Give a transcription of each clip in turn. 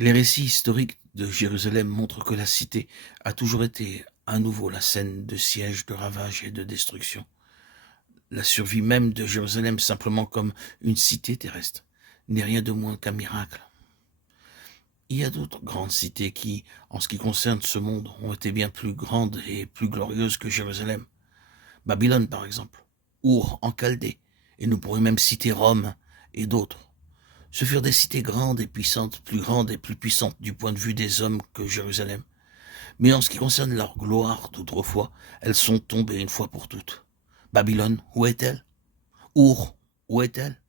Les récits historiques de Jérusalem montrent que la cité a toujours été à nouveau la scène de sièges, de ravages et de destruction. La survie même de Jérusalem simplement comme une cité terrestre n'est rien de moins qu'un miracle. Il y a d'autres grandes cités qui, en ce qui concerne ce monde, ont été bien plus grandes et plus glorieuses que Jérusalem. Babylone, par exemple, Our en Chaldée, et nous pourrions même citer Rome et d'autres. Ce furent des cités grandes et puissantes, plus grandes et plus puissantes du point de vue des hommes que Jérusalem. Mais en ce qui concerne leur gloire d'autrefois, elles sont tombées une fois pour toutes. Babylone, où est-elle? Our, où est-elle?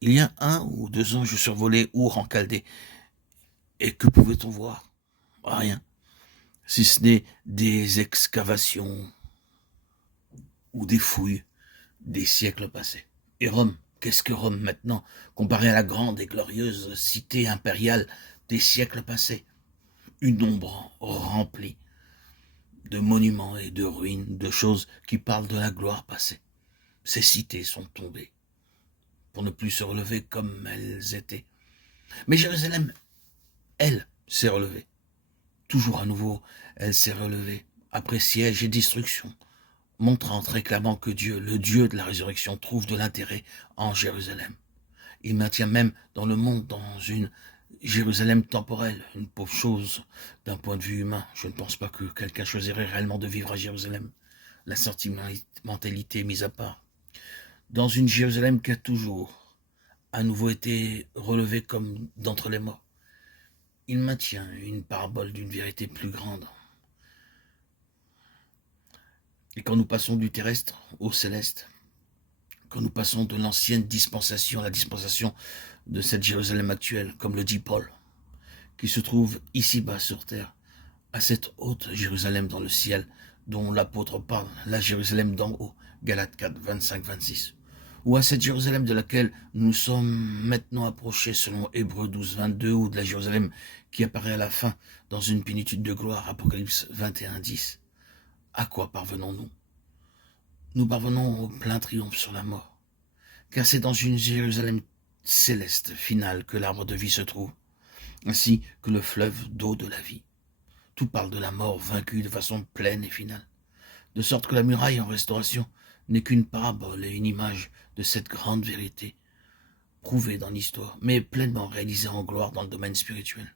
Il y a 1 ou 2 ans, je survolais Our en Chaldée. Et que pouvait-on voir? Rien, si ce n'est des excavations ou des fouilles des siècles passés. Et Rome, qu'est-ce que Rome maintenant, comparé à la grande et glorieuse cité impériale des siècles passés? Une ombre remplie de monuments et de ruines, de choses qui parlent de la gloire passée. Ces cités sont tombées pour ne plus se relever comme elles étaient. Mais Jérusalem, elle, s'est relevée. Toujours à nouveau, elle s'est relevée, après siège et destruction, montrant, réclamant que Dieu, le Dieu de la résurrection, trouve de l'intérêt en Jérusalem. Il maintient même dans le monde, dans une Jérusalem temporelle, une pauvre chose d'un point de vue humain. Je ne pense pas que quelqu'un choisirait réellement de vivre à Jérusalem, la sentimentalité mise à part. Dans une Jérusalem qui a toujours à nouveau été relevée comme d'entre les morts. Il maintient une parabole d'une vérité plus grande. Et quand nous passons du terrestre au céleste, quand nous passons de l'ancienne dispensation à la dispensation de cette Jérusalem actuelle, comme le dit Paul, qui se trouve ici-bas sur terre, à cette haute Jérusalem dans le ciel, dont l'apôtre parle, la Jérusalem d'en haut, Galates 4, 25-26, ou à cette Jérusalem de laquelle nous sommes maintenant approchés selon Hébreux 12, 22, ou de la Jérusalem qui apparaît à la fin dans une plénitude de gloire, Apocalypse 21, 10. À quoi parvenons-nous? Nous parvenons au plein triomphe sur la mort, car c'est dans une Jérusalem céleste finale que l'arbre de vie se trouve, ainsi que le fleuve d'eau de la vie. Tout parle de la mort vaincue de façon pleine et finale, de sorte que la muraille en restauration n'est qu'une parabole et une image de cette grande vérité, prouvée dans l'histoire, mais pleinement réalisée en gloire dans le domaine spirituel.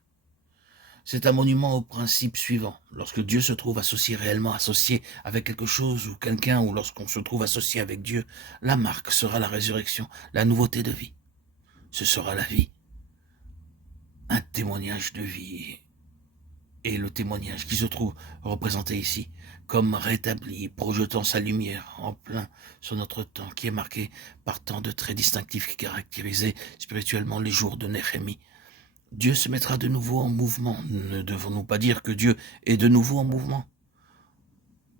C'est un monument au principe suivant. Lorsque Dieu se trouve associé, réellement associé avec quelque chose ou quelqu'un, ou lorsqu'on se trouve associé avec Dieu, la marque sera la résurrection, la nouveauté de vie. Ce sera la vie, un témoignage de vie. Et le témoignage qui se trouve représenté ici, comme rétabli, projetant sa lumière en plein sur notre temps, qui est marqué par tant de traits distinctifs qui caractérisaient spirituellement les jours de Néhémie. Dieu se mettra de nouveau en mouvement. Ne devons-nous pas dire que Dieu est de nouveau en mouvement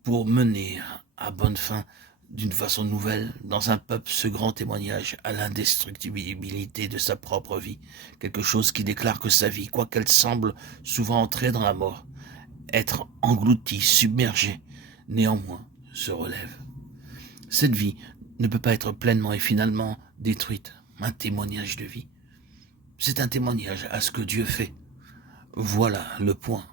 pour mener à bonne fin, d'une façon nouvelle, dans un peuple ce grand témoignage à l'indestructibilité de sa propre vie, quelque chose qui déclare que sa vie, quoiqu'elle semble souvent entrer dans la mort, être engloutie, submergée, néanmoins se relève. Cette vie ne peut pas être pleinement et finalement détruite, un témoignage de vie. C'est un témoignage à ce que Dieu fait. Voilà le point